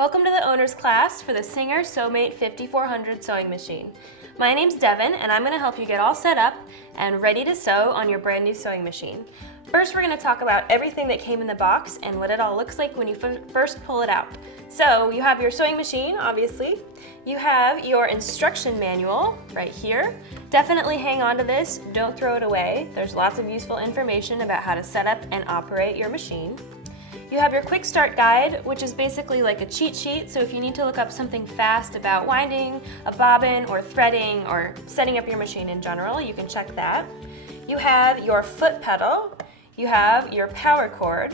Welcome to the owner's class for the Singer SEWMATE 5400 sewing machine. My name's Devin and I'm going to help you get all set up and ready to sew on your brand new sewing machine. First we're going to talk about everything that came in the box and what it all looks like when you first pull it out. So you have your sewing machine, obviously. You have your instruction manual right here. Definitely hang on to this, don't throw it away. There's lots of useful information about how to set up and operate your machine. You have your quick start guide, which is basically like a cheat sheet, so if you need to look up something fast about winding, a bobbin, or threading, or setting up your machine in general, you can check that. You have your foot pedal, you have your power cord,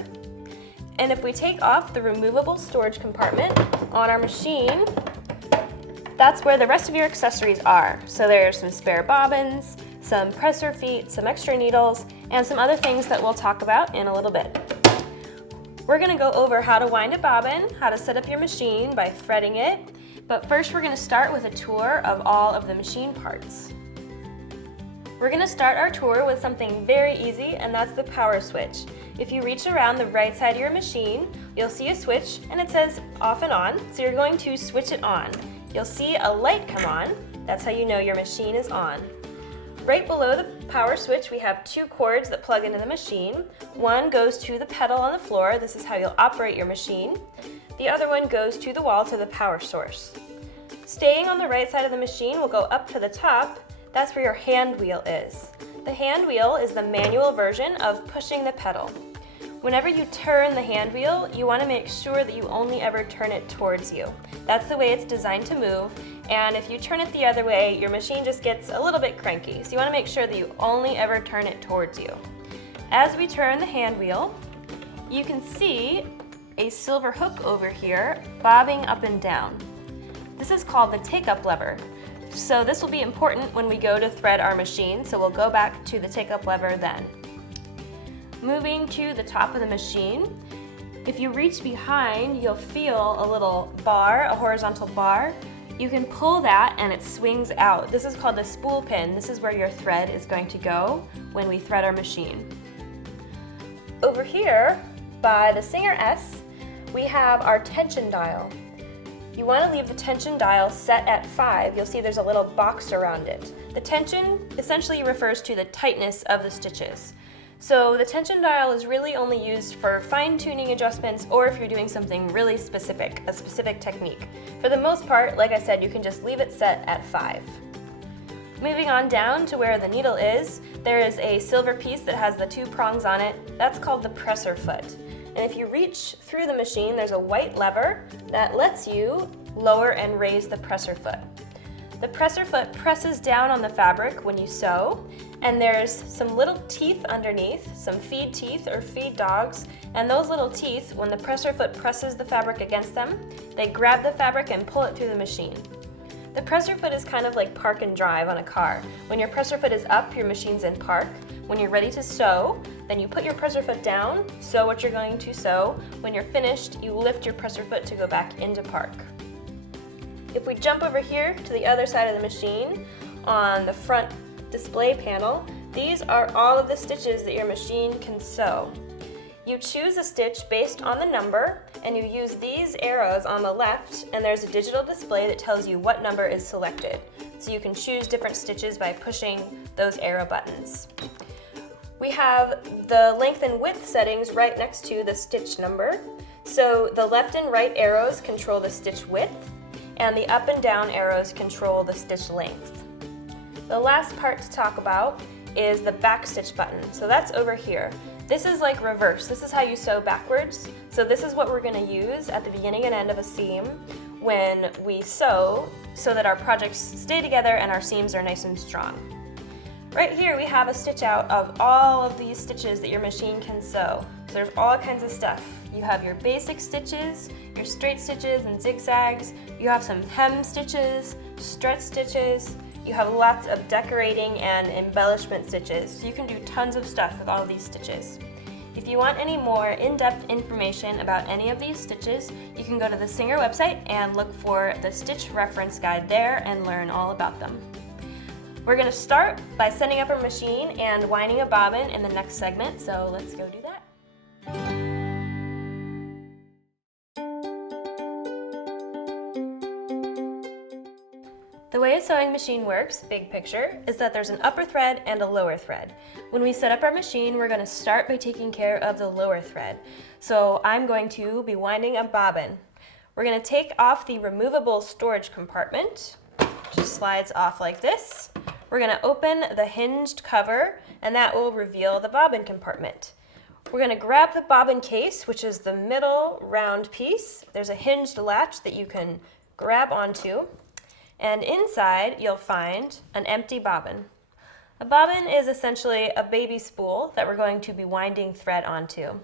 and if we take off the removable storage compartment on our machine, that's where the rest of your accessories are. So there's some spare bobbins, some presser feet, some extra needles, and some other things that we'll talk about in a little bit. We're going to go over how to wind a bobbin, how to set up your machine by threading it, but first we're going to start with a tour of all of the machine parts. We're going to start our tour with something very easy, and that's the power switch. If you reach around the right side of your machine, you'll see a switch and it says off and on, so you're going to switch it on. You'll see a light come on, that's how you know your machine is on. Right below the power switch, we have two cords that plug into the machine. One goes to the pedal on the floor. This is how you'll operate your machine. The other one goes to the wall to the power source. Staying on the right side of the machine, we'll go up to the top. That's where your hand wheel is. The hand wheel is the manual version of pushing the pedal. Whenever you turn the hand wheel, you want to make sure that you only ever turn it towards you. That's the way it's designed to move, and if you turn it the other way, your machine just gets a little bit cranky. So you want to make sure that you only ever turn it towards you. As we turn the hand wheel, you can see a silver hook over here bobbing up and down. This is called the take-up lever. So this will be important when we go to thread our machine, so we'll go back to the take-up lever then. Moving to the top of the machine, if you reach behind, you'll feel a little bar, a horizontal bar. You can pull that and it swings out. This is called the spool pin. This is where your thread is going to go when we thread our machine. Over here, by the Singer S, we have our tension dial. You want to leave the tension dial set at 5. You'll see there's a little box around it. The tension essentially refers to the tightness of the stitches. So the tension dial is really only used for fine-tuning adjustments or if you're doing something really specific, a specific technique. For the most part, like I said, you can just leave it set at 5. Moving on down to where the needle is, there is a silver piece that has the two prongs on it. That's called the presser foot. And if you reach through the machine, there's a white lever that lets you lower and raise the presser foot. The presser foot presses down on the fabric when you sew, and there's some little teeth underneath, some feed teeth or feed dogs, and those little teeth, when the presser foot presses the fabric against them, they grab the fabric and pull it through the machine. The presser foot is kind of like park and drive on a car. When your presser foot is up, your machine's in park. When you're ready to sew, then you put your presser foot down, sew what you're going to sew. When you're finished, you lift your presser foot to go back into park. If we jump over here to the other side of the machine, on the front display panel, these are all of the stitches that your machine can sew. You choose a stitch based on the number, and you use these arrows on the left, and there's a digital display that tells you what number is selected. So you can choose different stitches by pushing those arrow buttons. We have the length and width settings right next to the stitch number. So the left and right arrows control the stitch width, and the up and down arrows control the stitch length. The last part to talk about is the back stitch button. So that's over here. This is like reverse. This is how you sew backwards. So this is what we're going to use at the beginning and end of a seam when we sew so that our projects stay together and our seams are nice and strong. Right here we have a stitch out of all of these stitches that your machine can sew. So there's all kinds of stuff. You have your basic stitches, your straight stitches and zigzags, you have some hem stitches, stretch stitches, you have lots of decorating and embellishment stitches. So you can do tons of stuff with all of these stitches. If you want any more in-depth information about any of these stitches, you can go to the Singer website and look for the stitch reference guide there and learn all about them. We're going to start by setting up our machine and winding a bobbin in the next segment, so let's go do that. way a sewing machine works, big picture, is that there's an upper thread and a lower thread. When we set up our machine, we're going to start by taking care of the lower thread. So I'm going to be winding a bobbin. We're going to take off the removable storage compartment, which slides off like this. We're going to open the hinged cover, and that will reveal the bobbin compartment. We're going to grab the bobbin case, which is the middle round piece. There's a hinged latch that you can grab onto, and inside you'll find an empty bobbin. A bobbin is essentially a baby spool that we're going to be winding thread onto.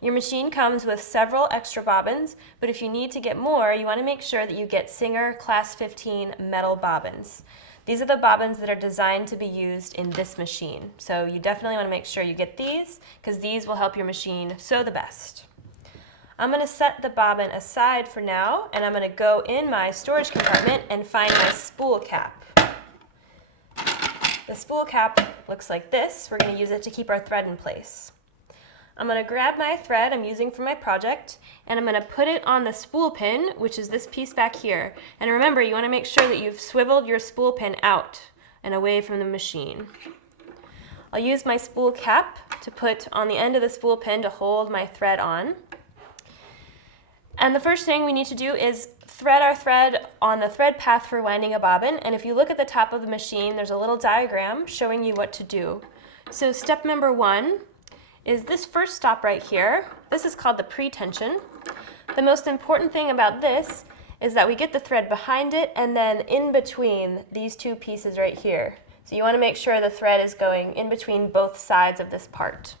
Your machine comes with several extra bobbins, but if you need to get more, you want to make sure that you get Singer Class 15 metal bobbins. These are the bobbins that are designed to be used in this machine. So you definitely want to make sure you get these, because these will help your machine sew the best. I'm going to set the bobbin aside for now, and I'm going to go in my storage compartment and find my spool cap. The spool cap looks like this. We're going to use it to keep our thread in place. I'm going to grab my thread I'm using for my project, and I'm going to put it on the spool pin, which is this piece back here. And remember, you want to make sure that you've swiveled your spool pin out and away from the machine. I'll use my spool cap to put on the end of the spool pin to hold my thread on. And the first thing we need to do is thread our thread on the thread path for winding a bobbin. And if you look at the top of the machine, there's a little diagram showing you what to do. So step number 1 is this first stop right here. This is called the pre-tension. The most important thing about this is that we get the thread behind it and then in between these two pieces right here. So you want to make sure the thread is going in between both sides of this part.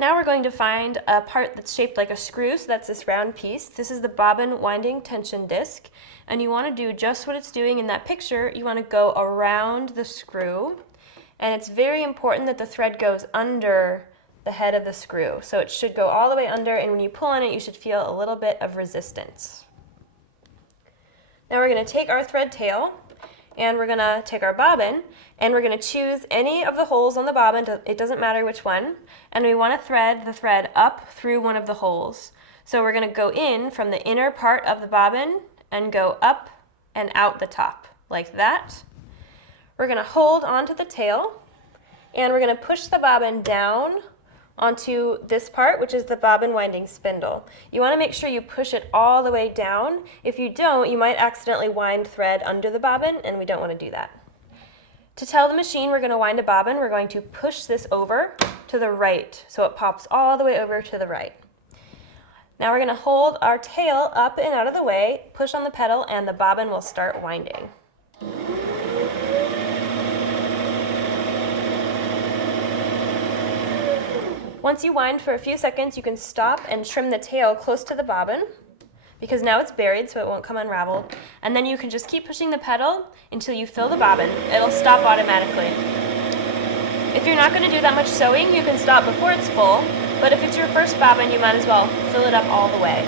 Now we're going to find a part that's shaped like a screw, so that's this round piece. This is the bobbin winding tension disc, and you want to do just what it's doing in that picture. You want to go around the screw, and it's very important that the thread goes under the head of the screw. So it should go all the way under, and when you pull on it, you should feel a little bit of resistance. Now we're going to take our thread tail, and we're going to take our bobbin, and we're going to choose any of the holes on the bobbin, it doesn't matter which one, and we want to thread the thread up through one of the holes. So we're going to go in from the inner part of the bobbin and go up and out the top, like that. We're going to hold onto the tail, and we're going to push the bobbin down onto this part, which is the bobbin winding spindle. You want to make sure you push it all the way down. If you don't, you might accidentally wind thread under the bobbin, and we don't want to do that. To tell the machine we're going to wind a bobbin, we're going to push this over to the right, so it pops all the way over to the right. Now we're going to hold our tail up and out of the way, push on the pedal, and the bobbin will start winding. Once you wind for a few seconds, you can stop and trim the tail close to the bobbin, because now it's buried so it won't come unraveled. And then you can just keep pushing the pedal until you fill the bobbin. It'll stop automatically. If you're not going to do that much sewing, you can stop before it's full, but if it's your first bobbin, you might as well fill it up all the way.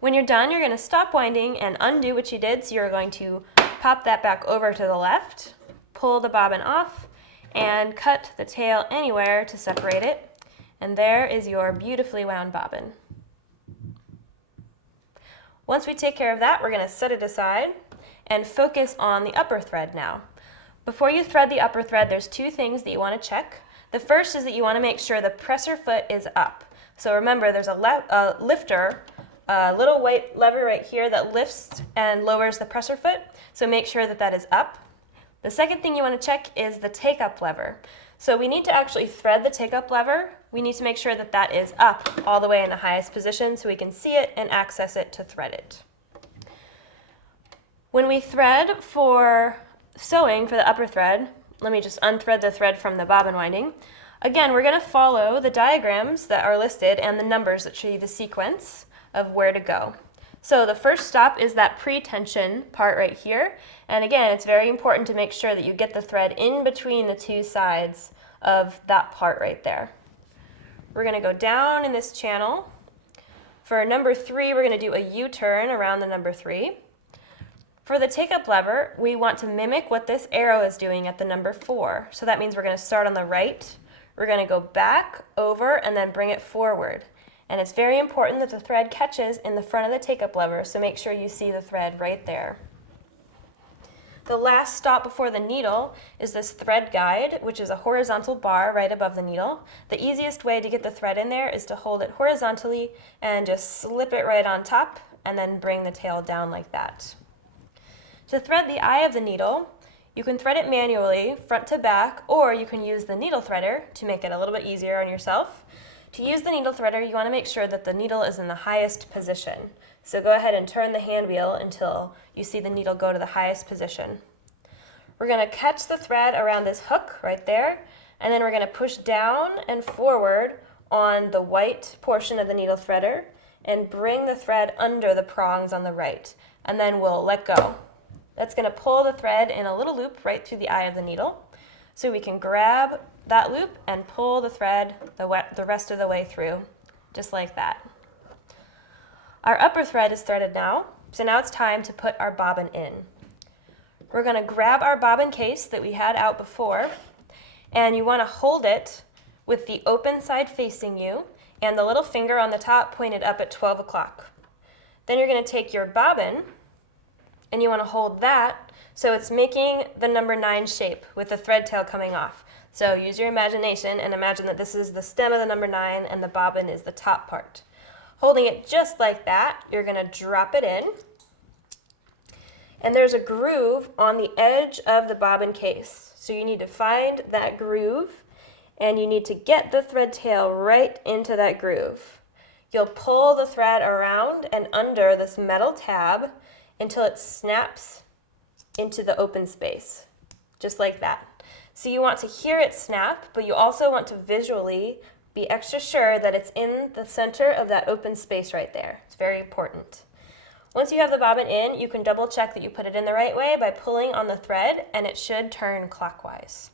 When you're done, you're going to stop winding and undo what you did, so you're going to pop that back over to the left, pull the bobbin off, and cut the tail anywhere to separate it. And there is your beautifully wound bobbin. Once we take care of that, we're going to set it aside and focus on the upper thread now. Before you thread the upper thread, there's two things that you want to check. The first is that you want to make sure the presser foot is up. So remember, there's a lifter, a little white lever right here that lifts and lowers the presser foot. So make sure that that is up. The second thing you want to check is the take-up lever. So we need to actually thread the take-up lever. We need to make sure that that is up all the way in the highest position so we can see it and access it to thread it. When we thread for sewing for the upper thread, let me just unthread the thread from the bobbin winding. Again, we're going to follow the diagrams that are listed and the numbers that show you the sequence of where to go. So the first stop is that pre-tension part right here. And again, it's very important to make sure that you get the thread in between the two sides of that part right there. We're going to go down in this channel. For number 3, we're going to do a U-turn around the number 3. For the take-up lever, we want to mimic what this arrow is doing at the number 4. So that means we're going to start on the right. We're going to go back, over, and then bring it forward. And it's very important that the thread catches in the front of the take-up lever, so make sure you see the thread right there. The last stop before the needle is this thread guide, which is a horizontal bar right above the needle. The easiest way to get the thread in there is to hold it horizontally and just slip it right on top and then bring the tail down like that. To thread the eye of the needle, you can thread it manually, front to back, or you can use the needle threader to make it a little bit easier on yourself. To use the needle threader, you want to make sure that the needle is in the highest position. So go ahead and turn the hand wheel until you see the needle go to the highest position. We're going to catch the thread around this hook right there, and then we're going to push down and forward on the white portion of the needle threader and bring the thread under the prongs on the right, and then we'll let go. That's going to pull the thread in a little loop right through the eye of the needle. So we can grab that loop and pull the thread the rest of the way through, just like that. Our upper thread is threaded now, so now it's time to put our bobbin in. We're going to grab our bobbin case that we had out before, and you want to hold it with the open side facing you and the little finger on the top pointed up at 12 o'clock. Then you're going to take your bobbin and you want to hold that so it's making the number 9 shape with the thread tail coming off. So use your imagination and imagine that this is the stem of the number 9 and the bobbin is the top part. Holding it just like that, you're going to drop it in. And there's a groove on the edge of the bobbin case. So you need to find that groove and you need to get the thread tail right into that groove. You'll pull the thread around and under this metal tab until it snaps into the open space, just like that. So you want to hear it snap, but you also want to visually be extra sure that it's in the center of that open space right there. It's very important. Once you have the bobbin in, you can double check that you put it in the right way by pulling on the thread, and it should turn clockwise.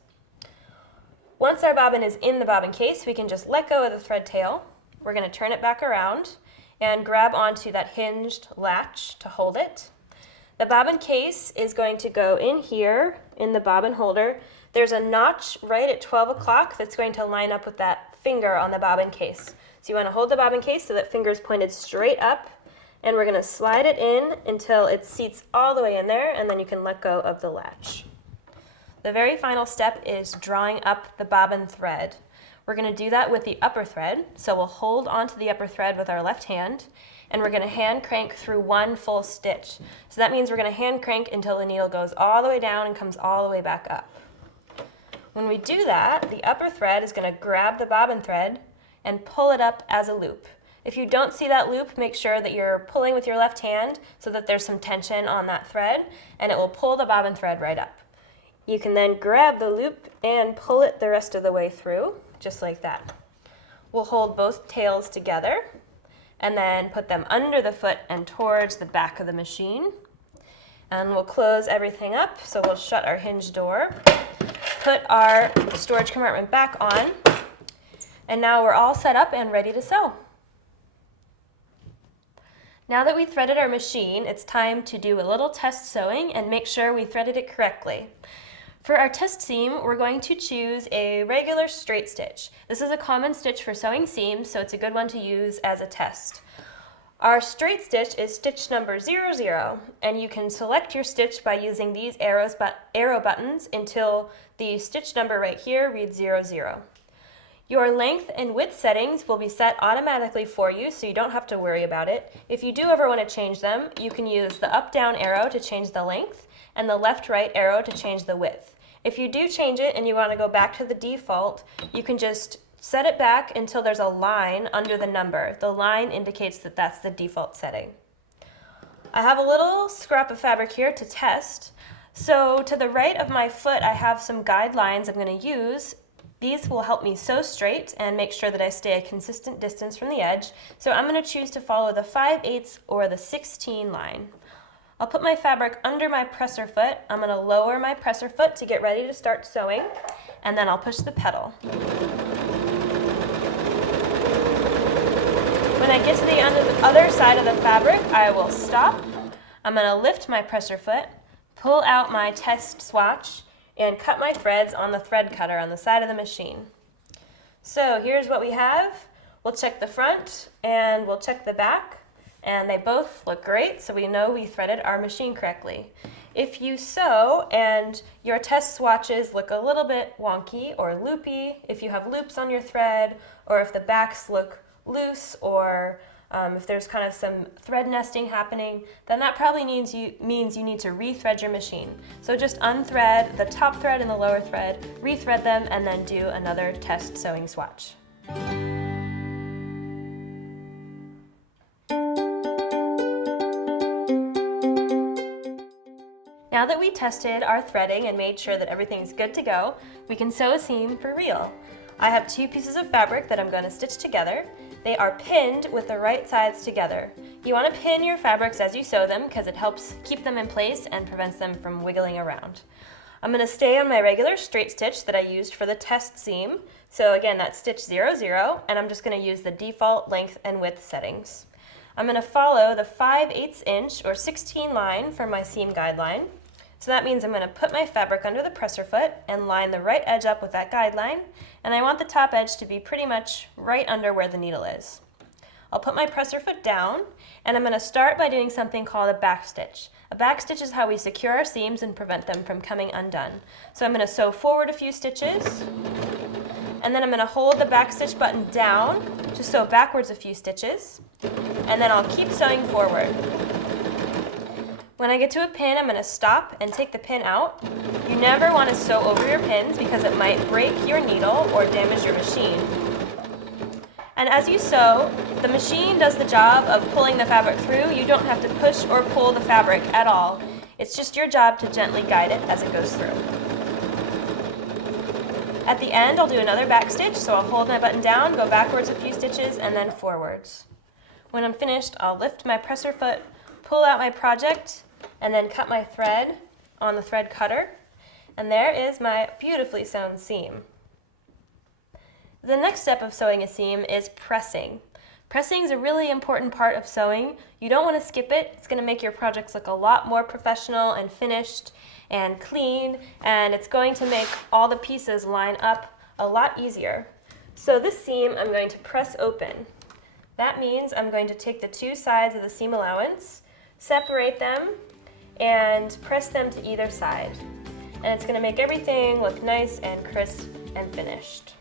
Once our bobbin is in the bobbin case, we can just let go of the thread tail. We're going to turn it back around and grab onto that hinged latch to hold it. The bobbin case is going to go in here in the bobbin holder. There's a notch right at 12 o'clock that's going to line up with that finger on the bobbin case. So you want to hold the bobbin case so that finger is pointed straight up, and we're going to slide it in until it seats all the way in there, and then you can let go of the latch. The very final step is drawing up the bobbin thread. We're going to do that with the upper thread, so we'll hold onto the upper thread with our left hand, and we're going to hand crank through one full stitch. So that means we're going to hand crank until the needle goes all the way down and comes all the way back up. When we do that, the upper thread is going to grab the bobbin thread and pull it up as a loop. If you don't see that loop, make sure that you're pulling with your left hand so that there's some tension on that thread, and it will pull the bobbin thread right up. You can then grab the loop and pull it the rest of the way through, just like that. We'll hold both tails together and then put them under the foot and towards the back of the machine. And we'll close everything up, so we'll shut our hinge door, put our storage compartment back on, and now we're all set up and ready to sew. Now that we threaded our machine, it's time to do a little test sewing and make sure we threaded it correctly. For our test seam, we're going to choose a regular straight stitch. This is a common stitch for sewing seams, so it's a good one to use as a test. Our straight stitch is stitch number 00, and you can select your stitch by using these arrow buttons until the stitch number right here reads 00. Your length and width settings will be set automatically for you, so you don't have to worry about it. If you do ever want to change them, you can use the up-down arrow to change the length and the left-right arrow to change the width. If you do change it and you want to go back to the default, you can just set it back until there's a line under the number. The line indicates that that's the default setting. I have a little scrap of fabric here to test. So to the right of my foot, I have some guidelines I'm going to use. These will help me sew straight and make sure that I stay a consistent distance from the edge. So I'm going to choose to follow the 5/8 or the 16 line. I'll put my fabric under my presser foot. I'm going to lower my presser foot to get ready to start sewing, and then I'll push the pedal. When I get to the other side of the fabric, I will stop. I'm going to lift my presser foot, pull out my test swatch, and cut my threads on the thread cutter on the side of the machine. So here's what we have. We'll check the front and we'll check the back, and they both look great, so we know we threaded our machine correctly. If you sew and your test swatches look a little bit wonky or loopy, if you have loops on your thread, or if the backs look loose, or if there's kind of some thread nesting happening, then that probably means you need to rethread your machine. So just unthread the top thread and the lower thread, rethread them, and then do another test sewing swatch. Now that we tested our threading and made sure that everything's good to go, we can sew a seam for real. I have 2 pieces of fabric that I'm going to stitch together. They are pinned with the right sides together. You want to pin your fabrics as you sew them because it helps keep them in place and prevents them from wiggling around. I'm going to stay on my regular straight stitch that I used for the test seam. So again, that's stitch 0, 0, and I'm just going to use the default length and width settings. I'm going to follow the 5/8 inch or 16 line for my seam guideline. So that means I'm going to put my fabric under the presser foot and line the right edge up with that guideline, and I want the top edge to be pretty much right under where the needle is. I'll put my presser foot down, and I'm going to start by doing something called a back stitch. A back stitch is how we secure our seams and prevent them from coming undone. So I'm going to sew forward a few stitches, and then I'm going to hold the back stitch button down to sew backwards a few stitches, and then I'll keep sewing forward. When I get to a pin, I'm going to stop and take the pin out. You never want to sew over your pins because it might break your needle or damage your machine. And as you sew, the machine does the job of pulling the fabric through. You don't have to push or pull the fabric at all. It's just your job to gently guide it as it goes through. At the end, I'll do another back stitch, so I'll hold my button down, go backwards a few stitches, and then forwards. When I'm finished, I'll lift my presser foot, pull out my project, and then cut my thread on the thread cutter. And there is my beautifully sewn seam. The next step of sewing a seam is pressing. Pressing is a really important part of sewing. You don't want to skip it. It's going to make your projects look a lot more professional and finished and clean, and it's going to make all the pieces line up a lot easier. So this seam I'm going to press open. That means I'm going to take the 2 sides of the seam allowance, separate them, and press them to either side. And it's going to make everything look nice and crisp and finished.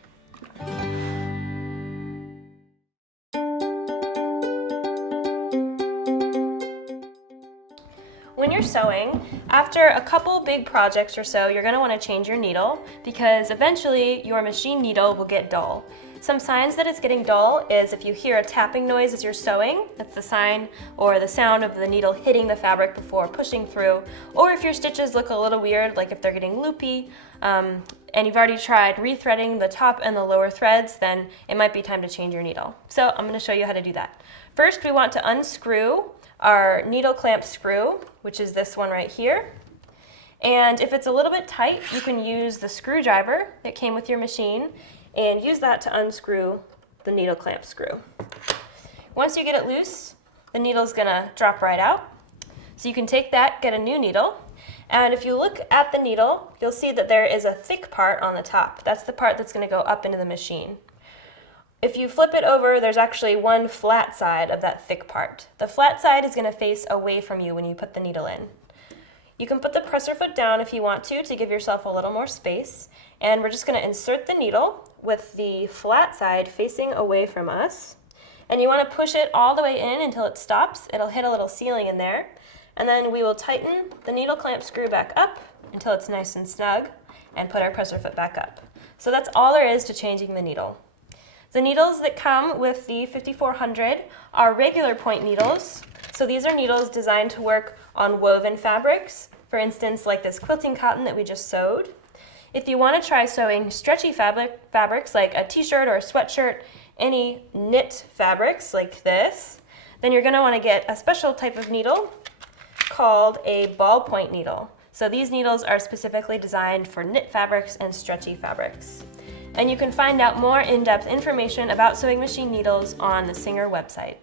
When you're sewing, after a couple big projects or so, you're going to want to change your needle because eventually your machine needle will get dull. Some signs that it's getting dull is if you hear a tapping noise as you're sewing, that's the sign or the sound of the needle hitting the fabric before pushing through, or if your stitches look a little weird, like if they're getting loopy, and you've already tried rethreading the top and the lower threads, then it might be time to change your needle. So I'm going to show you how to do that. First, we want to unscrew our needle clamp screw, which is this one right here. And if it's a little bit tight, you can use the screwdriver that came with your machine and use that to unscrew the needle clamp screw. Once you get it loose, the needle's gonna drop right out. So you can take that, get a new needle, and if you look at the needle, you'll see that there is a thick part on the top. That's the part that's gonna go up into the machine. If you flip it over, there's actually one flat side of that thick part. The flat side is gonna face away from you when you put the needle in. You can put the presser foot down if you want to give yourself a little more space. And we're just going to insert the needle with the flat side facing away from us. And you want to push it all the way in until it stops. It'll hit a little ceiling in there. And then we will tighten the needle clamp screw back up until it's nice and snug and put our presser foot back up. So that's all there is to changing the needle. The needles that come with the 5400 are regular point needles. So these are needles designed to work on woven fabrics, for instance, like this quilting cotton that we just sewed. If you want to try sewing stretchy fabrics like a t-shirt or a sweatshirt, any knit fabrics like this, then you're going to want to get a special type of needle called a ballpoint needle. So these needles are specifically designed for knit fabrics and stretchy fabrics. And you can find out more in-depth information about sewing machine needles on the Singer website.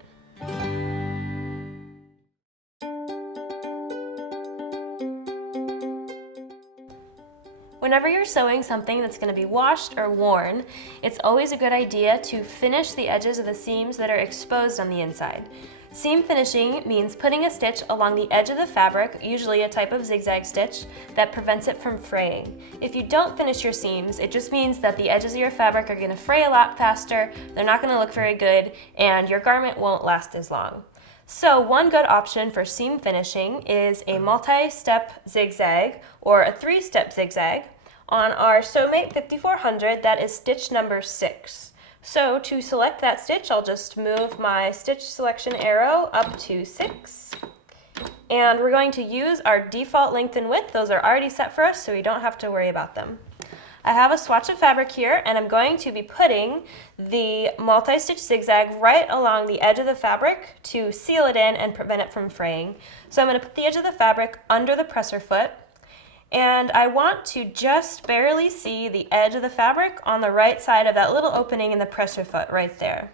Whenever you're sewing something that's going to be washed or worn, it's always a good idea to finish the edges of the seams that are exposed on the inside. Seam finishing means putting a stitch along the edge of the fabric, usually a type of zigzag stitch, that prevents it from fraying. If you don't finish your seams, it just means that the edges of your fabric are going to fray a lot faster, they're not going to look very good, and your garment won't last as long. So one good option for seam finishing is a multi-step zigzag or a 3-step zigzag. On our SEWMATE 5400, that is stitch number 6. So to select that stitch, I'll just move my stitch selection arrow up to 6. And we're going to use our default length and width. Those are already set for us, so we don't have to worry about them. I have a swatch of fabric here, and I'm going to be putting the multi-stitch zigzag right along the edge of the fabric to seal it in and prevent it from fraying. So I'm going to put the edge of the fabric under the presser foot, and I want to just barely see the edge of the fabric on the right side of that little opening in the presser foot right there.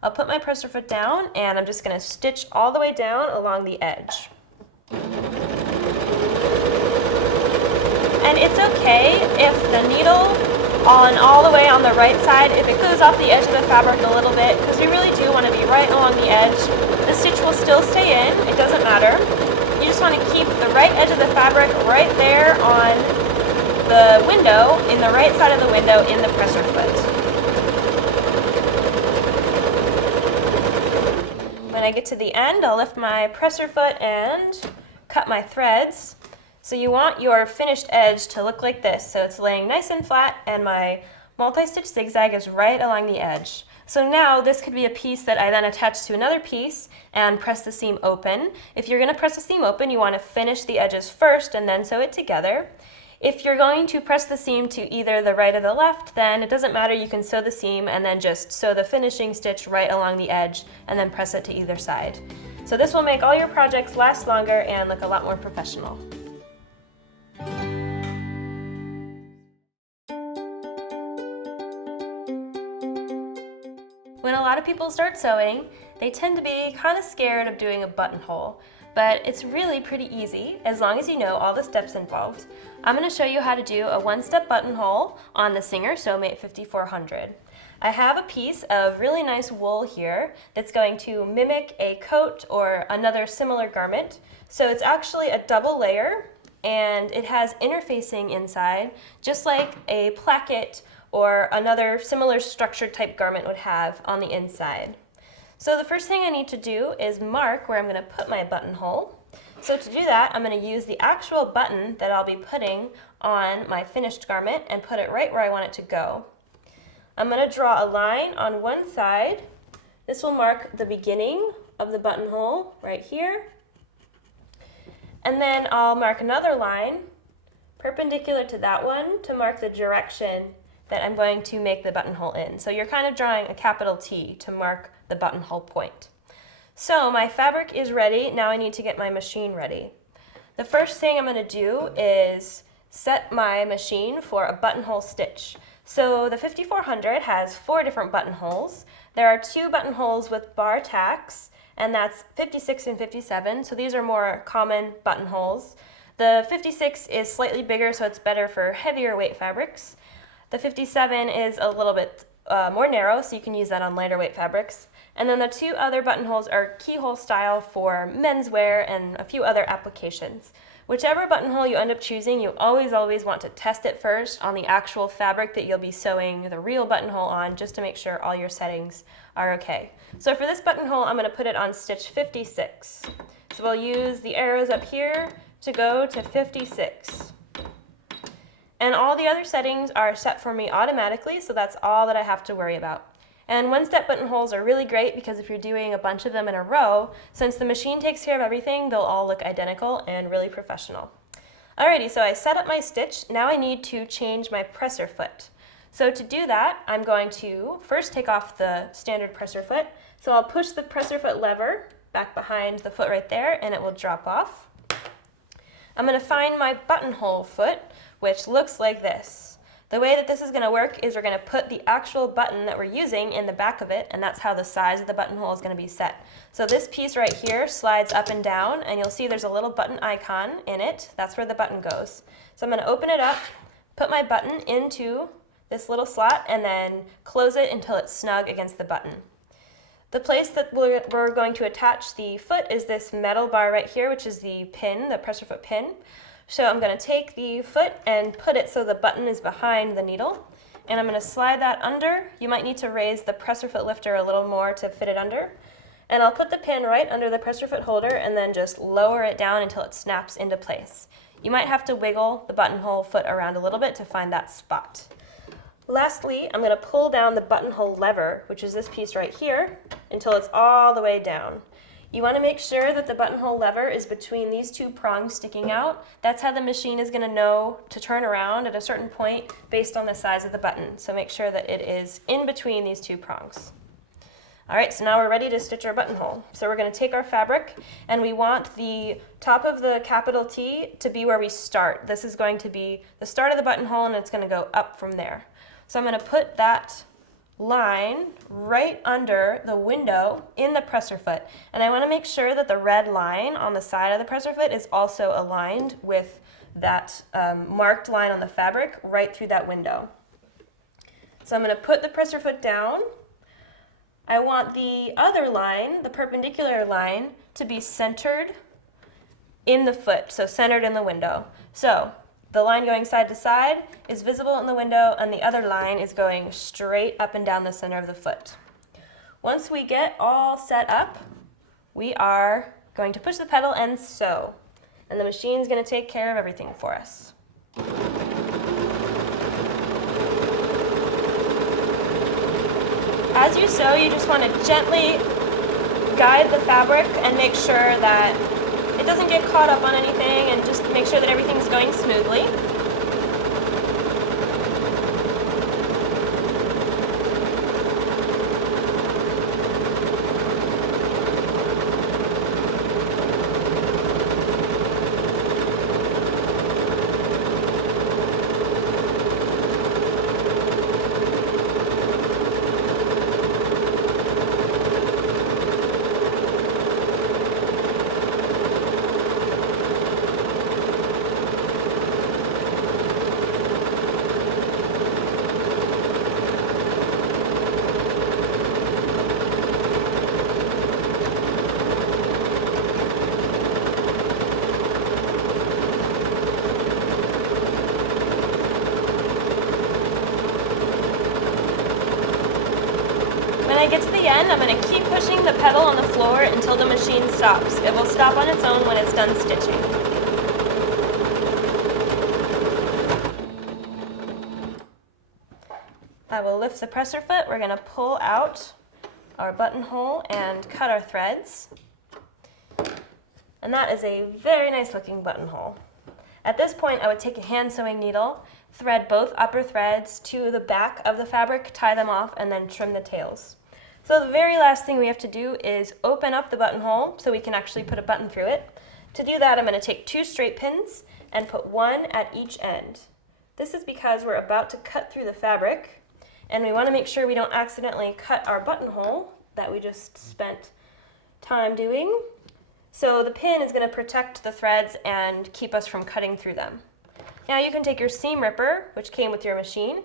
I'll put my presser foot down, and I'm just going to stitch all the way down along the edge. And it's okay if the needle all the way on the right side, if it goes off the edge of the fabric a little bit, because we really do want to be right along the edge. The stitch will still stay in, it doesn't matter. You just want to keep the right edge of the fabric right there on the window, in the right side of the window in the presser foot. When I get to the end, I'll lift my presser foot and cut my threads. So you want your finished edge to look like this, so it's laying nice and flat, and my multi-stitch zigzag is right along the edge. So now this could be a piece that I then attach to another piece and press the seam open. If you're going to press the seam open, you want to finish the edges first and then sew it together. If you're going to press the seam to either the right or the left, then it doesn't matter, you can sew the seam and then just sew the finishing stitch right along the edge and then press it to either side. So this will make all your projects last longer and look a lot more professional. When a lot of people start sewing, they tend to be kind of scared of doing a buttonhole, but it's really pretty easy as long as you know all the steps involved. I'm going to show you how to do a one-step buttonhole on the Singer SEWMATE 5400. I have a piece of really nice wool here that's going to mimic a coat or another similar garment. So it's actually a double layer, and it has interfacing inside, just like a placket or another similar structured type garment would have on the inside. So the first thing I need to do is mark where I'm going to put my buttonhole. So to do that, I'm going to use the actual button that I'll be putting on my finished garment and put it right where I want it to go. I'm going to draw a line on one side. This will mark the beginning of the buttonhole right here. And then I'll mark another line perpendicular to that one to mark the direction that I'm going to make the buttonhole in. So you're kind of drawing a capital T to mark the buttonhole point. So my fabric is ready. Now I need to get my machine ready. The first thing I'm going to do is set my machine for a buttonhole stitch. So the 5400 has 4 different buttonholes. There are 2 buttonholes with bar tacks, and that's 56 and 57. So these are more common buttonholes. The 56 is slightly bigger, so it's better for heavier weight fabrics. The 57 is a little bit more narrow, so you can use that on lighter weight fabrics. And then the 2 other buttonholes are keyhole style for menswear and a few other applications. Whichever buttonhole you end up choosing, you always want to test it first on the actual fabric that you'll be sewing the real buttonhole on, just to make sure all your settings are okay. So for this buttonhole, I'm going to put it on stitch 56. So we'll use the arrows up here to go to 56. And all the other settings are set for me automatically, so that's all that I have to worry about. And one-step buttonholes are really great because if you're doing a bunch of them in a row, since the machine takes care of everything, they'll all look identical and really professional. Alrighty, so I set up my stitch. Now I need to change my presser foot. So to do that, I'm going to first take off the standard presser foot. So I'll push the presser foot lever back behind the foot right there, and it will drop off. I'm going to find my buttonhole foot, which looks like this. The way that this is going to work is we're going to put the actual button that we're using in the back of it, and that's how the size of the buttonhole is going to be set. So this piece right here slides up and down, and you'll see there's a little button icon in it. That's where the button goes. So I'm going to open it up, put my button into this little slot and then close it until it's snug against the button. The place that we're going to attach the foot is this metal bar right here, which is the pin, the pressure foot pin. So I'm going to take the foot and put it so the button is behind the needle, and I'm going to slide that under. You might need to raise the pressure foot lifter a little more to fit it under. And I'll put the pin right under the pressure foot holder and then just lower it down until it snaps into place. You might have to wiggle the buttonhole foot around a little bit to find that spot. Lastly, I'm going to pull down the buttonhole lever, which is this piece right here, until it's all the way down. You want to make sure that the buttonhole lever is between these two prongs sticking out. That's how the machine is going to know to turn around at a certain point based on the size of the button. So make sure that it is in between these two prongs. All right, so now we're ready to stitch our buttonhole. So we're going to take our fabric, and we want the top of the capital T to be where we start. This is going to be the start of the buttonhole, and it's going to go up from there. So I'm going to put that line right under the window in the presser foot. And I want to make sure that the red line on the side of the presser foot is also aligned with that marked line on the fabric right through that window. So I'm going to put the presser foot down. I want the other line, the perpendicular line, to be centered in the foot, so centered in the window. So the line going side to side is visible in the window, and the other line is going straight up and down the center of the foot. Once we get all set up, we are going to push the pedal and sew. And the machine's going to take care of everything for us. As you sew, you just want to gently guide the fabric and make sure that it doesn't get caught up on anything, and just make sure that everything's going smoothly. When I get to the end, I'm going to keep pushing the pedal on the floor until the machine stops. It will stop on its own when it's done stitching. I will lift the presser foot. We're going to pull out our buttonhole and cut our threads. And that is a very nice looking buttonhole. At this point, I would take a hand sewing needle, thread both upper threads to the back of the fabric, tie them off, and then trim the tails. So the very last thing we have to do is open up the buttonhole so we can actually put a button through it. To do that, I'm going to take 2 straight pins and put one at each end. This is because we're about to cut through the fabric, and we want to make sure we don't accidentally cut our buttonhole that we just spent time doing. So the pin is going to protect the threads and keep us from cutting through them. Now you can take your seam ripper, which came with your machine,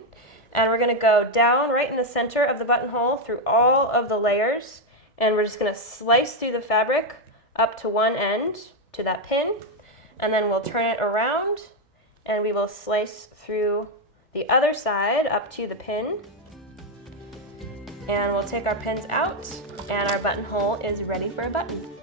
and we're going to go down right in the center of the buttonhole through all of the layers, and we're just going to slice through the fabric up to one end to that pin, and then we'll turn it around and we will slice through the other side up to the pin, and we'll take our pins out, and our buttonhole is ready for a button.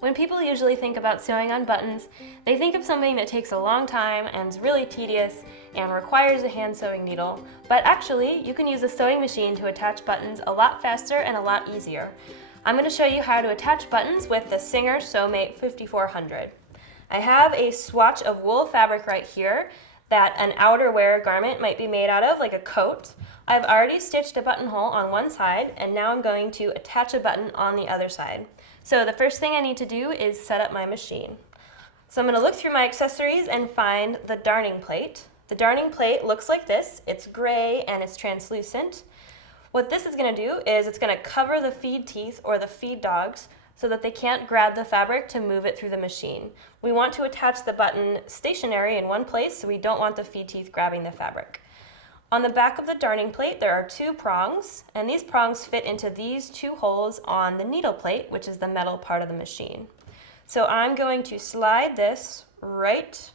When people usually think about sewing on buttons, they think of something that takes a long time and is really tedious and requires a hand sewing needle, but actually you can use a sewing machine to attach buttons a lot faster and a lot easier. I'm going to show you how to attach buttons with the Singer SEWMATE 5400. I have a swatch of wool fabric right here that an outerwear garment might be made out of, like a coat. I've already stitched a buttonhole on one side, and now I'm going to attach a button on the other side. So the first thing I need to do is set up my machine. So I'm going to look through my accessories and find the darning plate. The darning plate looks like this. It's gray and it's translucent. What this is going to do is it's going to cover the feed teeth or the feed dogs so that they can't grab the fabric to move it through the machine. We want to attach the button stationary in one place, so we don't want the feed teeth grabbing the fabric. On the back of the darning plate, there are 2 prongs, and these prongs fit into these 2 holes on the needle plate, which is the metal part of the machine. So I'm going to slide this right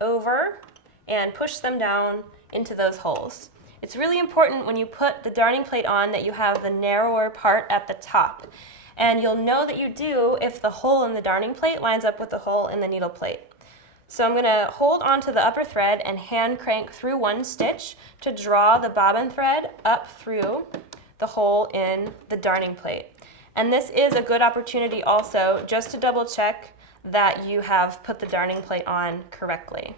over and push them down into those holes. It's really important when you put the darning plate on that you have the narrower part at the top. And you'll know that you do if the hole in the darning plate lines up with the hole in the needle plate. So I'm going to hold onto the upper thread and hand crank through 1 stitch to draw the bobbin thread up through the hole in the darning plate. And this is a good opportunity also just to double check that you have put the darning plate on correctly.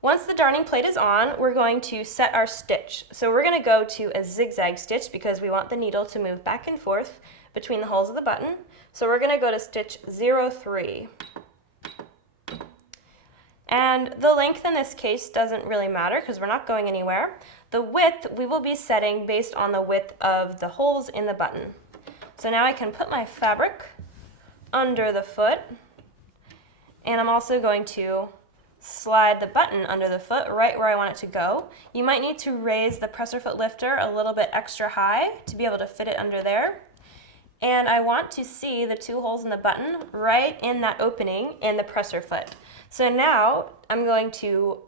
Once the darning plate is on, we're going to set our stitch. So we're going to go to a zigzag stitch because we want the needle to move back and forth between the holes of the button. So we're going to go to stitch 03. And the length in this case doesn't really matter because we're not going anywhere. The width we will be setting based on the width of the holes in the button. So now I can put my fabric under the foot, and I'm also going to slide the button under the foot right where I want it to go. You might need to raise the presser foot lifter a little bit extra high to be able to fit it under there. And I want to see the 2 holes in the button right in that opening in the presser foot. So now I'm going to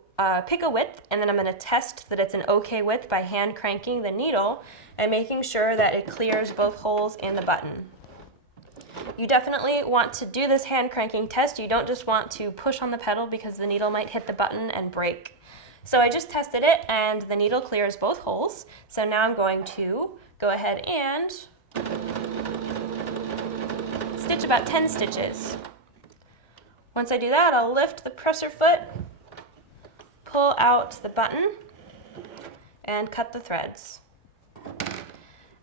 pick a width, and then I'm going to test that it's an okay width by hand cranking the needle and making sure that it clears both holes in the button. You definitely want to do this hand cranking test. You don't just want to push on the pedal because the needle might hit the button and break. So I just tested it and the needle clears both holes. So now I'm going to go ahead and stitch about 10 stitches. Once I do that, I'll lift the presser foot, pull out the button, and cut the threads.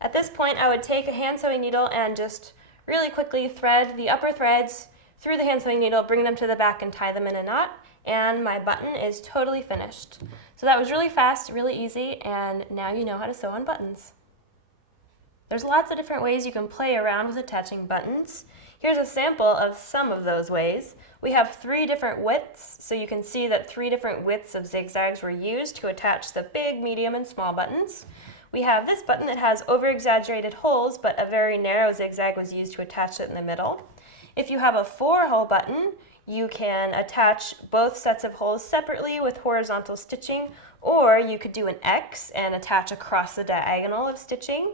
At this point, I would take a hand sewing needle and just really quickly thread the upper threads through the hand sewing needle, bring them to the back and tie them in a knot, and my button is totally finished. So that was really fast, really easy, and now you know how to sew on buttons. There's lots of different ways you can play around with attaching buttons. Here's a sample of some of those ways. We have 3 different widths, so you can see that 3 different widths of zigzags were used to attach the big, medium, and small buttons. We have this button that has over-exaggerated holes, but a very narrow zigzag was used to attach it in the middle. If you have a 4-hole button, you can attach both sets of holes separately with horizontal stitching, or you could do an X and attach across the diagonal of stitching.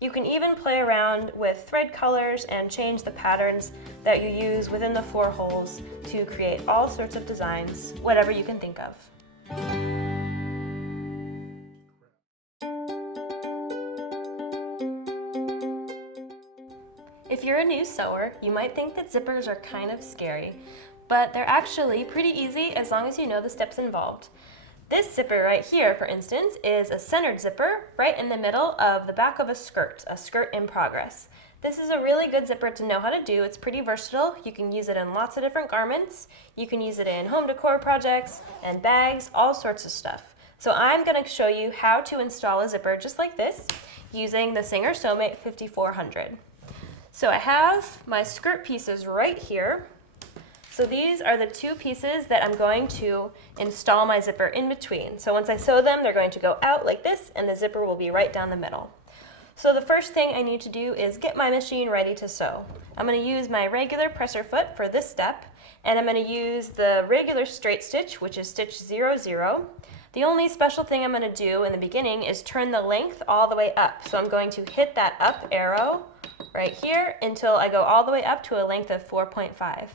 You can even play around with thread colors and change the patterns that you use within the 4 holes to create all sorts of designs, whatever you can think of. If you're a new sewer, you might think that zippers are kind of scary, but they're actually pretty easy as long as you know the steps involved. This zipper right here, for instance, is a centered zipper right in the middle of the back of a skirt in progress. This is a really good zipper to know how to do. It's pretty versatile. You can use it in lots of different garments. You can use it in home decor projects and bags, all sorts of stuff. So I'm going to show you how to install a zipper just like this using the Singer SEWMATE 5400. So I have my skirt pieces right here. So these are the 2 pieces that I'm going to install my zipper in between. So once I sew them, they're going to go out like this, and the zipper will be right down the middle. So the first thing I need to do is get my machine ready to sew. I'm going to use my regular presser foot for this step, and I'm going to use the regular straight stitch, which is stitch 00. The only special thing I'm going to do in the beginning is turn the length all the way up. So I'm going to hit that up arrow right here until I go all the way up to a length of 4.5.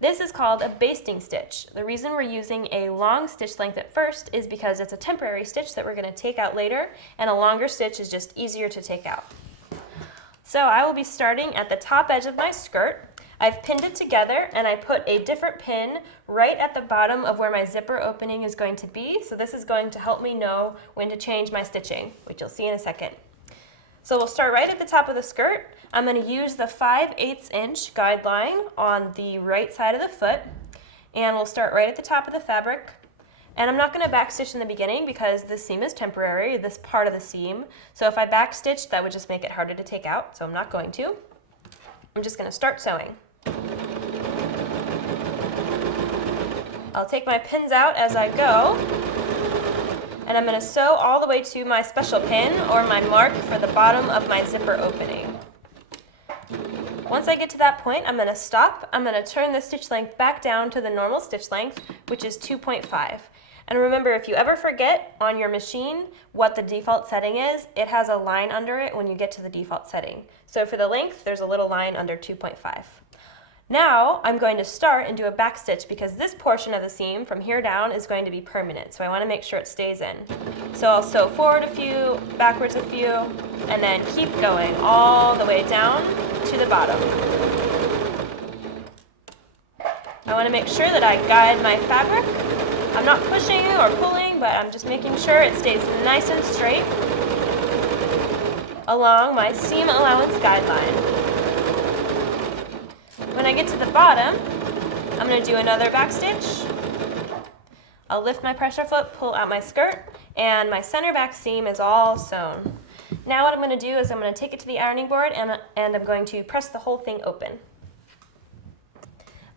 This is called a basting stitch. The reason we're using a long stitch length at first is because it's a temporary stitch that we're going to take out later, and a longer stitch is just easier to take out. So I will be starting at the top edge of my skirt. I've pinned it together, and I put a different pin right at the bottom of where my zipper opening is going to be, so this is going to help me know when to change my stitching, which you'll see in a second. So we'll start right at the top of the skirt. I'm going to use the 5/8 inch guideline on the right side of the foot, and we'll start right at the top of the fabric, And I'm not going to backstitch in the beginning because this seam is temporary, this part of the seam. So if I backstitch, that would just make it harder to take out, so I'm not going to. I'm just going to start sewing. I'll take my pins out as I go, and I'm going to sew all the way to my special pin or my mark for the bottom of my zipper opening. Once I get to that point, I'm going to stop. I'm going to turn the stitch length back down to the normal stitch length, which is 2.5. And remember, if you ever forget on your machine what the default setting is, it has a line under it when you get to the default setting. So for the length, there's a little line under 2.5. Now I'm going to start and do a back stitch because this portion of the seam from here down is going to be permanent, so I want to make sure it stays in. So I'll sew forward a few, backwards a few, and then keep going all the way down to the bottom. I want to make sure that I guide my fabric. I'm not pushing or pulling, but I'm just making sure it stays nice and straight along my seam allowance guideline. When I get to the bottom, I'm going to do another back stitch. I'll lift my pressure foot, pull out my skirt, and my center back seam is all sewn. Now what I'm going to do is I'm going to take it to the ironing board and I'm going to press the whole thing open.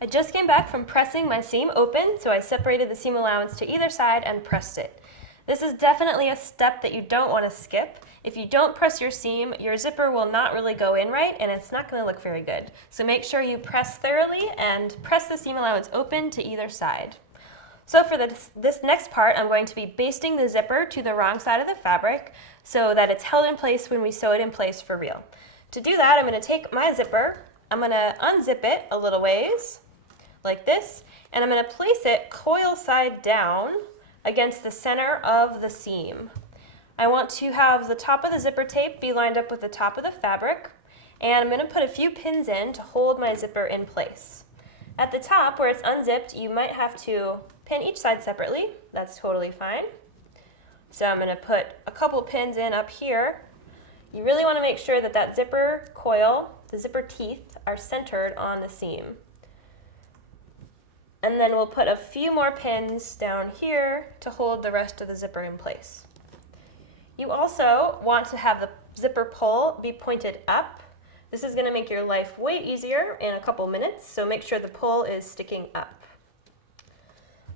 I just came back from pressing my seam open, so I separated the seam allowance to either side and pressed it. This is definitely a step that you don't want to skip. If you don't press your seam, your zipper will not really go in right and it's not going to look very good. So make sure you press thoroughly and press the seam allowance open to either side. So for this next part, I'm going to be basting the zipper to the wrong side of the fabric so that it's held in place when we sew it in place for real. To do that, I'm going to take my zipper, I'm going to unzip it a little ways, like this, and I'm going to place it coil side down against the center of the seam. I want to have the top of the zipper tape be lined up with the top of the fabric, and I'm going to put a few pins in to hold my zipper in place. At the top, where it's unzipped, you might have to pin each side separately. That's totally fine. So I'm going to put a couple pins in up here. You really want to make sure that that zipper coil, the zipper teeth, are centered on the seam. And then we'll put a few more pins down here to hold the rest of the zipper in place. You also want to have the zipper pull be pointed up. This is going to make your life way easier in a couple minutes, so make sure the pull is sticking up.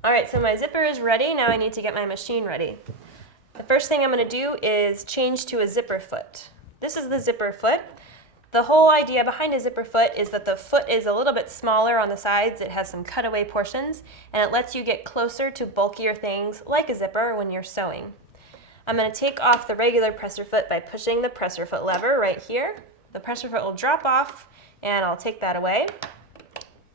Alright, so my zipper is ready. Now I need to get my machine ready. The first thing I'm going to do is change to a zipper foot. This is the zipper foot. The whole idea behind a zipper foot is that the foot is a little bit smaller on the sides, it has some cutaway portions, and it lets you get closer to bulkier things like a zipper when you're sewing. I'm going to take off the regular presser foot by pushing the presser foot lever right here. The presser foot will drop off and I'll take that away.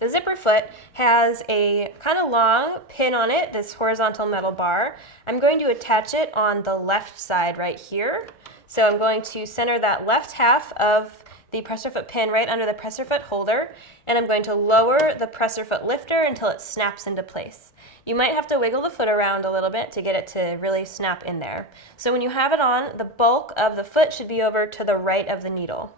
The zipper foot has a kind of long pin on it, this horizontal metal bar. I'm going to attach it on the left side right here. So I'm going to center that left half of the presser foot pin right under the presser foot holder, and I'm going to lower the presser foot lifter until it snaps into place. You might have to wiggle the foot around a little bit to get it to really snap in there. So when you have it on, the bulk of the foot should be over to the right of the needle.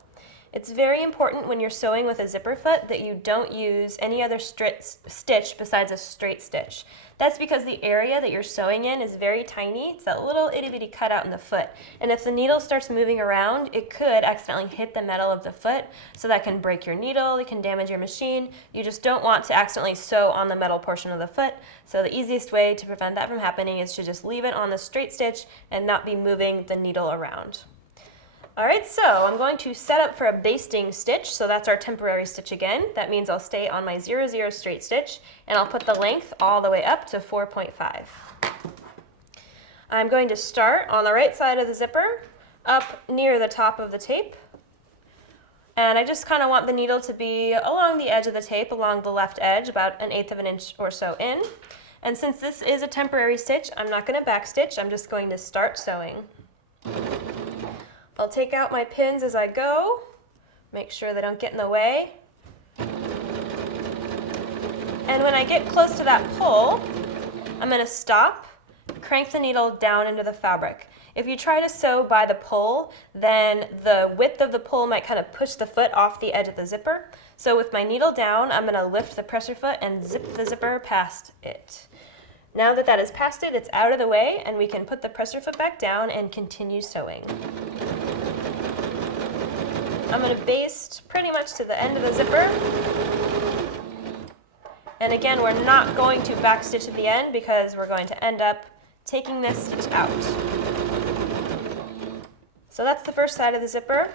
It's very important when you're sewing with a zipper foot that you don't use any other stitch besides a straight stitch. That's because the area that you're sewing in is very tiny. It's that little itty bitty cutout in the foot. And if the needle starts moving around, it could accidentally hit the metal of the foot, so that can break your needle, it can damage your machine. You just don't want to accidentally sew on the metal portion of the foot. So the easiest way to prevent that from happening is to just leave it on the straight stitch and not be moving the needle around. Alright, so I'm going to set up for a basting stitch, so that's our temporary stitch again. That means I'll stay on my 0-0 straight stitch, and I'll put the length all the way up to 4.5. I'm going to start on the right side of the zipper, up near the top of the tape, and I just kind of want the needle to be along the edge of the tape, along the left edge, about 1/8 of an inch or so in. And since this is a temporary stitch, I'm not going to backstitch, I'm just going to start sewing. I'll take out my pins as I go, make sure they don't get in the way. And when I get close to that pull, I'm going to stop, crank the needle down into the fabric. If you try to sew by the pull, then the width of the pull might kind of push the foot off the edge of the zipper. So with my needle down, I'm going to lift the presser foot and zip the zipper past it. Now that that is past it, it's out of the way, and we can put the presser foot back down and continue sewing. I'm going to baste pretty much to the end of the zipper. And again, we're not going to backstitch at the end because we're going to end up taking this stitch out. So that's the first side of the zipper.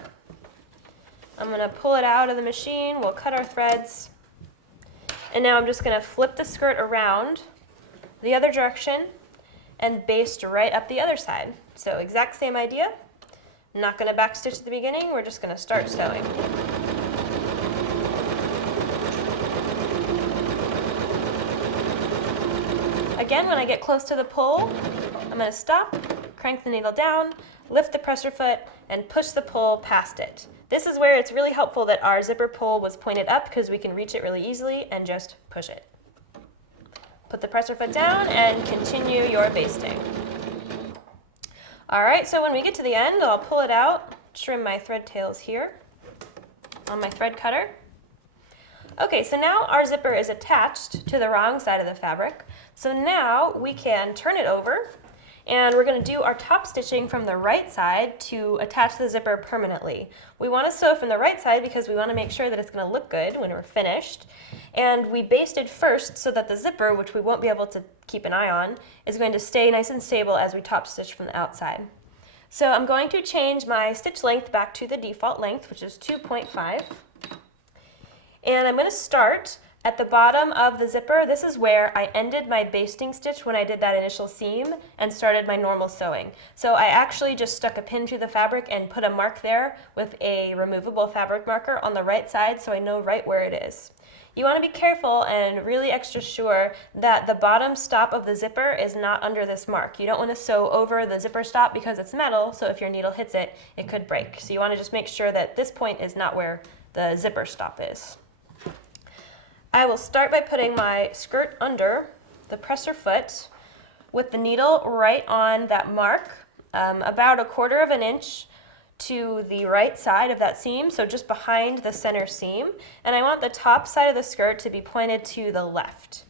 I'm going to pull it out of the machine, we'll cut our threads, and now I'm just going to flip the skirt around the other direction and baste right up the other side. So exact same idea. Not going to backstitch at the beginning, we're just going to start sewing. Again, when I get close to the pole, I'm going to stop, crank the needle down, lift the presser foot, and push the pole past it. This is where it's really helpful that our zipper pole was pointed up because we can reach it really easily and just push it. Put the presser foot down and continue your basting. All right, so when we get to the end, I'll pull it out, trim my thread tails here on my thread cutter. Okay, so now our zipper is attached to the wrong side of the fabric. So now we can turn it over, and we're going to do our top stitching from the right side to attach the zipper permanently. We want to sew from the right side because we want to make sure that it's going to look good when we're finished. And we basted first so that the zipper, which we won't be able to keep an eye on, is going to stay nice and stable as we top stitch from the outside. So I'm going to change my stitch length back to the default length, which is 2.5. And I'm going to start at the bottom of the zipper. This is where I ended my basting stitch when I did that initial seam and started my normal sewing. So I actually just stuck a pin through the fabric and put a mark there with a removable fabric marker on the right side so I know right where it is. You want to be careful and really extra sure that the bottom stop of the zipper is not under this mark. You don't want to sew over the zipper stop because it's metal, so if your needle hits it, it could break. So you want to just make sure that this point is not where the zipper stop is. I will start by putting my skirt under the presser foot with the needle right on that mark, about 1/4 of an inch to the right side of that seam, so just behind the center seam. And I want the top side of the skirt to be pointed to the left.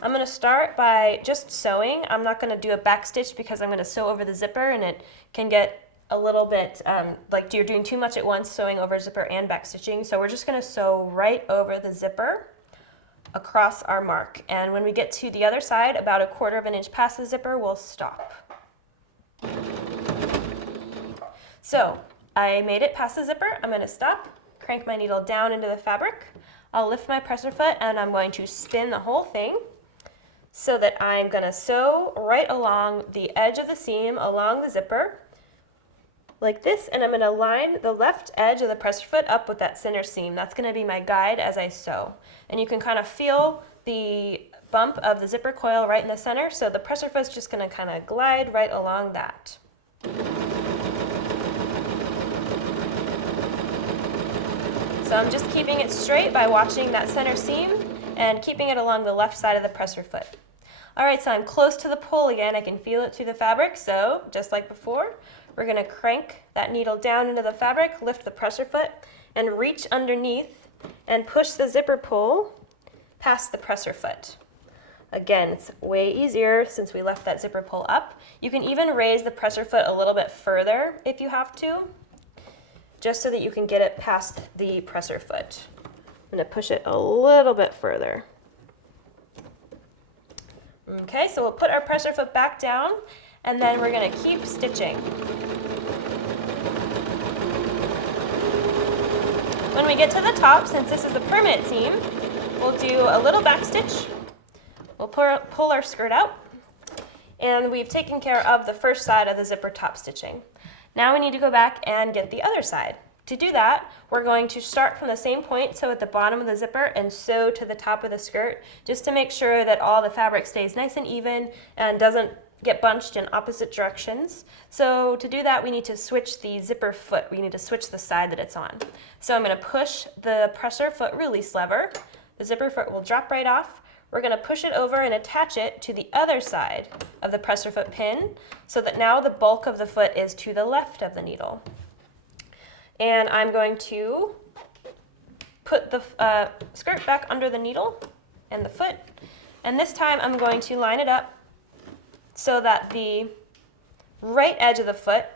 I'm going to start by just sewing. I'm not going to do a back stitch because I'm going to sew over the zipper and it can get a little bit like you're doing too much at once, sewing over zipper and back stitching. So we're just going to sew right over the zipper across our mark, and when we get to the other side, about 1/4 of an inch past the zipper, we'll stop. So I made it past the zipper. I'm going to stop, crank my needle down into the fabric. I'll lift my presser foot and I'm going to spin the whole thing so that I'm going to sew right along the edge of the seam along the zipper like this, and I'm going to line the left edge of the presser foot up with that center seam. That's going to be my guide as I sew. And you can kind of feel the bump of the zipper coil right in the center, so the presser foot's just going to kind of glide right along that. So I'm just keeping it straight by watching that center seam and keeping it along the left side of the presser foot. All right, so I'm close to the pole again. I can feel it through the fabric, so just like before, we're going to crank that needle down into the fabric, lift the presser foot, and reach underneath and push the zipper pole past the presser foot. Again, it's way easier since we left that zipper pole up. You can even raise the presser foot a little bit further if you have to, just so that you can get it past the presser foot. I'm going to push it a little bit further. Okay, so we'll put our presser foot back down, and then we're going to keep stitching. When we get to the top, since this is the permanent seam, we'll do a little back stitch. We'll pull our skirt out, and we've taken care of the first side of the zipper top stitching. Now we need to go back and get the other side. To do that, we're going to start from the same point, so at the bottom of the zipper, and sew to the top of the skirt, just to make sure that all the fabric stays nice and even and doesn't get bunched in opposite directions. So to do that, we need to switch the zipper foot. We need to switch the side that it's on. So I'm going to push the presser foot release lever. The zipper foot will drop right off. We're going to push it over and attach it to the other side of the presser foot pin so that now the bulk of the foot is to the left of the needle. And I'm going to put the skirt back under the needle and the foot. And this time I'm going to line it up so that the right edge of the foot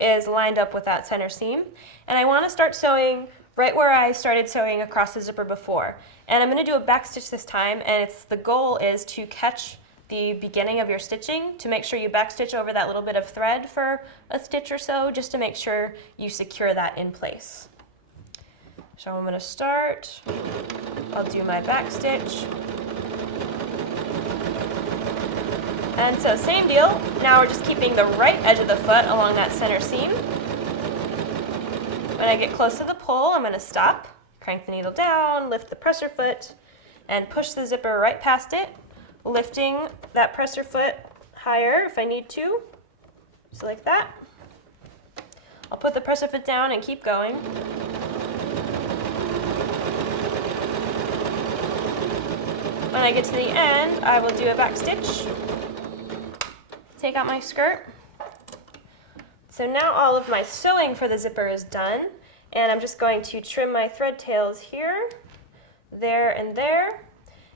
is lined up with that center seam. And I want to start sewing right where I started sewing across the zipper before. And I'm going to do a back stitch this time, and the goal is to catch the beginning of your stitching to make sure you back stitch over that little bit of thread for a stitch or so, just to make sure you secure that in place. So I'm going to start, I'll do my back stitch. And so same deal, now we're just keeping the right edge of the foot along that center seam. When I get close to the pole, I'm going to stop, crank the needle down, lift the presser foot, and push the zipper right past it, lifting that presser foot higher if I need to, just like that. I'll put the presser foot down and keep going. When I get to the end, I will do a back stitch. Take out my skirt. So now all of my sewing for the zipper is done, and I'm just going to trim my thread tails here, there, and there.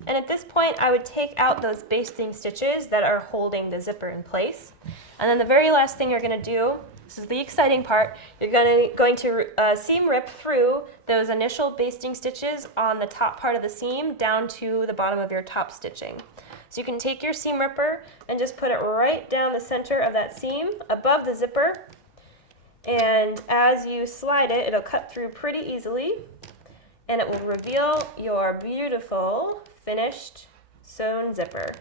And at this point, I would take out those basting stitches that are holding the zipper in place. And then the very last thing you're going to do, this is the exciting part, you're going to seam rip through those initial basting stitches on the top part of the seam down to the bottom of your top stitching. So you can take your seam ripper and just put it right down the center of that seam above the zipper. And as you slide it, it'll cut through pretty easily, and it will reveal your beautiful finished sewn zipper.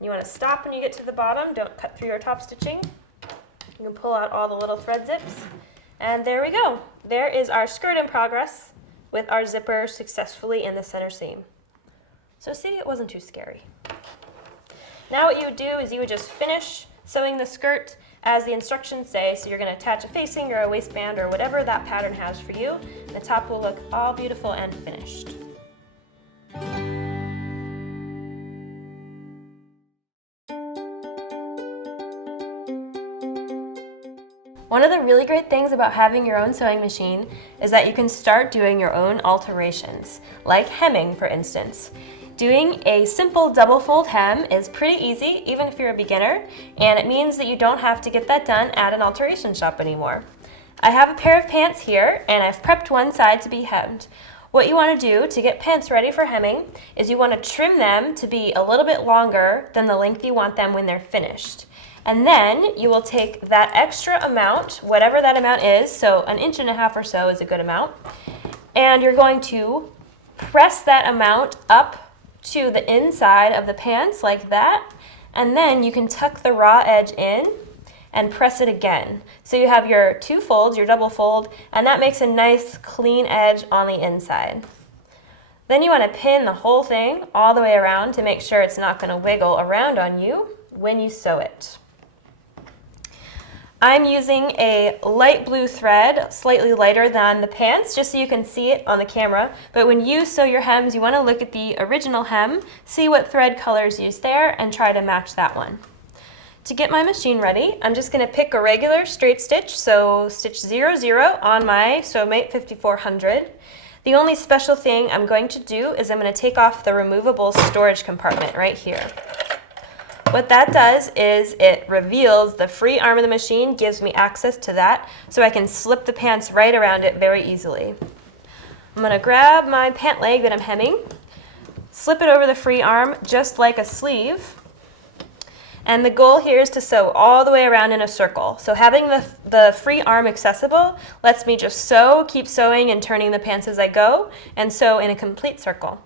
You want to stop when you get to the bottom, don't cut through your top stitching. You can pull out all the little thread zips, and there we go. There is our skirt in progress with our zipper successfully in the center seam. So see, it wasn't too scary. Now what you would do is you would just finish sewing the skirt as the instructions say. So you're going to attach a facing or a waistband or whatever that pattern has for you. The top will look all beautiful and finished. One of the really great things about having your own sewing machine is that you can start doing your own alterations, like hemming, for instance. Doing a simple double fold hem is pretty easy, even if you're a beginner, and it means that you don't have to get that done at an alteration shop anymore. I have a pair of pants here, and I've prepped one side to be hemmed. What you want to do to get pants ready for hemming is you want to trim them to be a little bit longer than the length you want them when they're finished. And then you will take that extra amount, whatever that amount is, so 1.5 inches or so is a good amount, and you're going to press that amount up to the inside of the pants like that, and then you can tuck the raw edge in and press it again. So you have your two folds, your double fold, and that makes a nice clean edge on the inside. Then you want to pin the whole thing all the way around to make sure it's not going to wiggle around on you when you sew it. I'm using a light blue thread, slightly lighter than the pants, just so you can see it on the camera. But when you sew your hems, you want to look at the original hem, see what thread color is used there, and try to match that one. To get my machine ready, I'm just going to pick a regular straight stitch, so stitch 0, 0 on my SEWMATE 5400. The only special thing I'm going to do is I'm going to take off the removable storage compartment right here. What that does is it reveals the free arm of the machine, gives me access to that, so I can slip the pants right around it very easily. I'm going to grab my pant leg that I'm hemming, slip it over the free arm just like a sleeve, and the goal here is to sew all the way around in a circle. So having the free arm accessible lets me just sew, keep sewing and turning the pants as I go, and sew in a complete circle.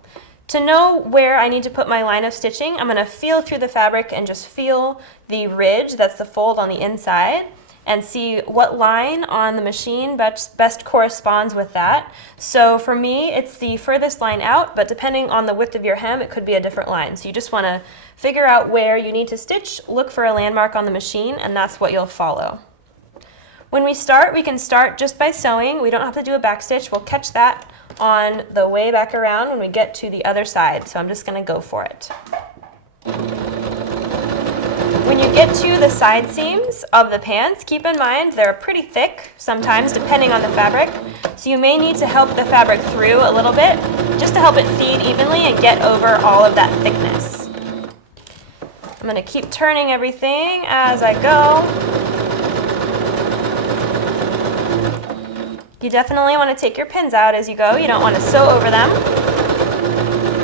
To know where I need to put my line of stitching, I'm going to feel through the fabric and just feel the ridge, that's the fold on the inside, and see what line on the machine best corresponds with that. So for me, it's the furthest line out, but depending on the width of your hem, it could be a different line. So you just want to figure out where you need to stitch, look for a landmark on the machine, and that's what you'll follow. When we can start just by sewing. We don't have to do a back stitch. We'll catch that on the way back around when we get to the other side. So I'm just going to go for it. When you get to the side seams of the pants, keep in mind they're pretty thick sometimes depending on the fabric. So you may need to help the fabric through a little bit just to help it feed evenly and get over all of that thickness. I'm going to keep turning everything as I go. You definitely want to take your pins out as you go. You don't want to sew over them.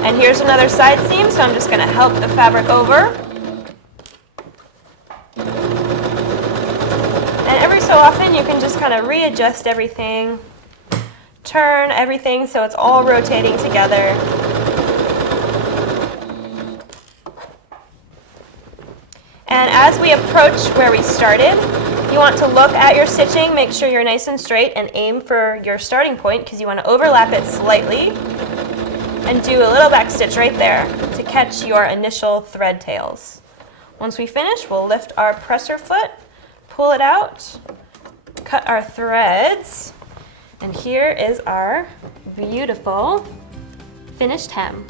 And here's another side seam, so I'm just going to help the fabric over. And every so often you can just kind of readjust everything, turn everything so it's all rotating together. And as we approach where we started, you want to look at your stitching, make sure you're nice and straight, and aim for your starting point because you want to overlap it slightly and do a little back stitch right there to catch your initial thread tails. Once we finish, we'll lift our presser foot, pull it out, cut our threads, and here is our beautiful finished hem.